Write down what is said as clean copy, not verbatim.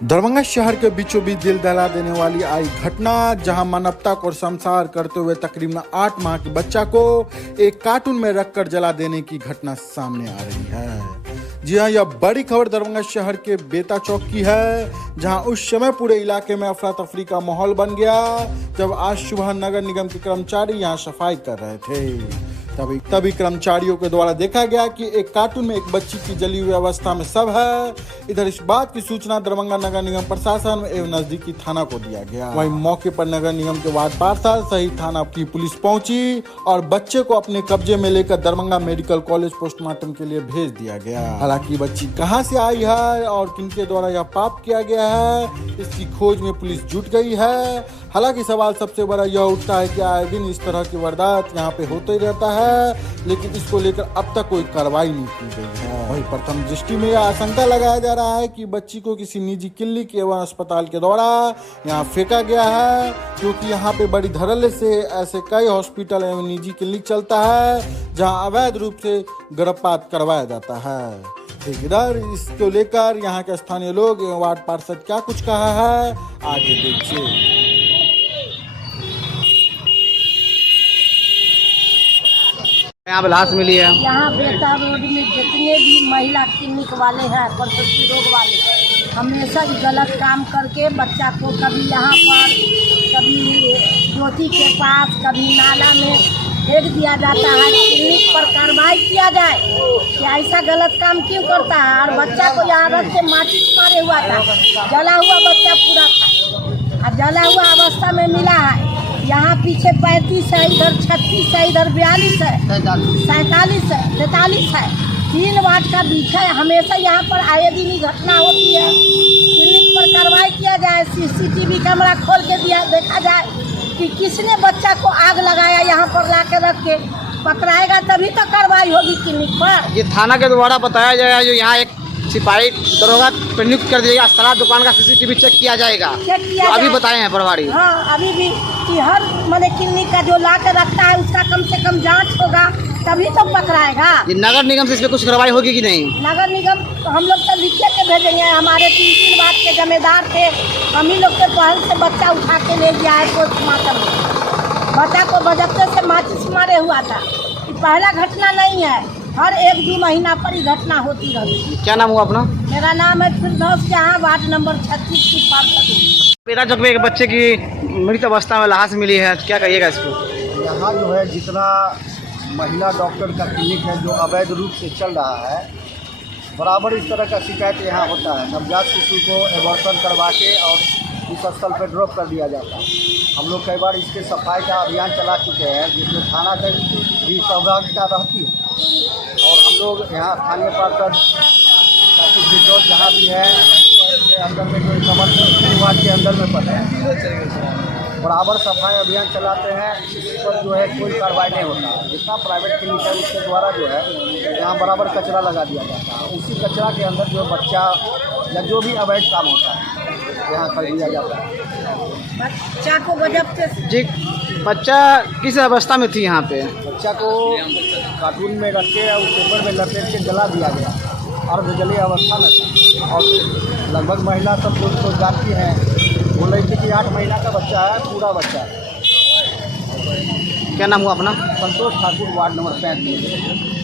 दरभंगा शहर के बीचों बीच दिल दहला देने वाली आई घटना, जहां मानवता को शर्मसार करते हुए तकरीबन 8 माह के बच्चा को एक कार्टून में रखकर जला देने की घटना सामने आ रही है। जी हां, यह बड़ी खबर दरभंगा शहर के बेता चौक की है, जहां उस समय पूरे इलाके में अफरा तफरी का माहौल बन गया जब आज सुबह नगर निगम के कर्मचारी यहां सफाई कर रहे थे। तभी कर्मचारियों के द्वारा देखा गया कि एक कार्टून में एक बच्ची की जली हुई अवस्था में शव है। इधर इस बात की सूचना दरभंगा नगर निगम प्रशासन एवं नजदीकी थाना को दिया गया। वहीं मौके पर नगर निगम के वार्ड पार्षद सहित थाना की पुलिस पहुंची और बच्चे को अपने कब्जे में लेकर दरभंगा मेडिकल कॉलेज पोस्टमार्टम के लिए भेज दिया गया। हालांकि बच्ची कहां से आई है और किनके द्वारा यह पाप किया गया है, इसकी खोज में पुलिस जुट गई है। हालांकि सवाल सबसे बड़ा यह उठता है कि आए दिन इस तरह की वारदात यहाँ पे होते ही रहता है, लेकिन इसको लेकर अब तक कोई कार्रवाई नहीं की गई है। वहीं प्रथम दृष्टि में यह आशंका लगाया जा रहा है कि बच्ची को किसी निजी क्लिनिक एवं अस्पताल के द्वारा यहाँ फेंका गया है, क्योंकि यहाँ पे बड़ी धड़ल्ले से ऐसे कई हॉस्पिटल एवं निजी क्लिनिक चलता है जहाँ अवैध रूप से गर्भपात करवाया जाता है। इधर इसको लेकर यहाँ के स्थानीय लोग एवं वार्ड पार्षद क्या कुछ कहा है, आगे देखिए। यहाँ पे लाश मिली है। यहाँ बेता रोड में जितने भी महिला क्लिनिक वाले हैं, प्रसूति रोग वाले, हमेशा ही गलत काम करके बच्चा को कभी यहाँ पर, कभी ज्योति के पास, कभी नाला में फेंक दिया जाता है। क्लिनिक पर कार्रवाई किया जाए कि ऐसा गलत काम क्यों करता है। और बच्चा को यहाँ रख के माचिस मारे हुआ था, जला हुआ बच्चा पूरा था और जला हुआ अवस्था में मिला है। यहाँ पीछे 35 है, इधर 36 है, इधर 42 है, 47 है, 43 है, 3 वार्ड का बीच है। हमेशा यहाँ पर आए दिन ही घटना होती है। क्लिनिक पर कार्रवाई किया जाए, CCTV कैमरा खोल के देखा जाए कि किसने बच्चा को आग लगाया, यहाँ पर ला के रख के पकड़ाएगा तभी तो कार्रवाई होगी क्लिनिक पर। ये थाना के द्वारा बताया जाएगा, जो यहाँ एक सिपाही दरोगा नियुक्त कर दिया, सारा दुकान का CCTV चेक किया जाएगा। अभी बताए हैं प्रभारी। हाँ, अभी भी कि हर मैंने क्लिनिक का जो ला के रखता है उसका कम से कम जांच होगा तभी तो पकड़ाएगा। ये नगर निगम से इस पे कुछ कार्रवाई होगी कि नहीं? नगर निगम तो हम लोग तो लिख के भेजेंगे। हमारे 3 वार्ड के जिम्मेदार थे, हम ही लोग के पहल से बच्चा उठा के ले गया है पोस्टमार्टम में। बच्चा को बजप्ते से माचिस मारे हुआ था। पहला घटना नहीं है, हर 1-2 महीना पर ही घटना होती रहती है। क्या नाम हुआ अपना? मेरा नाम है फिरदौस जहाँ, वार्ड नंबर 36 की पार्षद। बेटा जब एक बच्चे की मृत अवस्था में लाश मिली है, क्या कहिएगा इसको? यहाँ जो है जितना महिला डॉक्टर का क्लिनिक है जो अवैध रूप से चल रहा है, बराबर इस तरह का शिकायत यहाँ होता है। नवजात शिशु को एबॉर्शन करवा के और इस स्थल पर ड्रॉप कर दिया जाता है। हम लोग कई बार इसके सफाई का अभियान चला चुके हैं, जिसमें थाना का भी सहभागिता रहती है। और हम लोग यहाँ स्थानीय पार्षद ताकि जहाँ भी है अंदर में जो कमर वार्ड के अंदर में पड़े हैं, बराबर सफाई अभियान चलाते हैं। इस पर जो है कोई कार्रवाई नहीं होता। जितना प्राइवेट क्लिनिक है उसके द्वारा जो है यहाँ बराबर कचरा लगा दिया जाता है। उसी कचरा के अंदर जो बच्चा या जो भी अवैध काम होता है यहाँ कर दिया जाता है। बच्चा को बजप्ते जी, बच्चा किस अवस्था में थी यहाँ पे? बच्चा को कार्टून में रख के और पेपर में लपेट के जला दिया गया, अर्धजलीय अवस्था में था। और लगभग महिला सब तो जानती हैं, बोल रही थी कि 8 महीना का बच्चा है, पूरा बच्चा है। क्या नाम हुआ अपना? संतोष ठाकुर, वार्ड नंबर 35।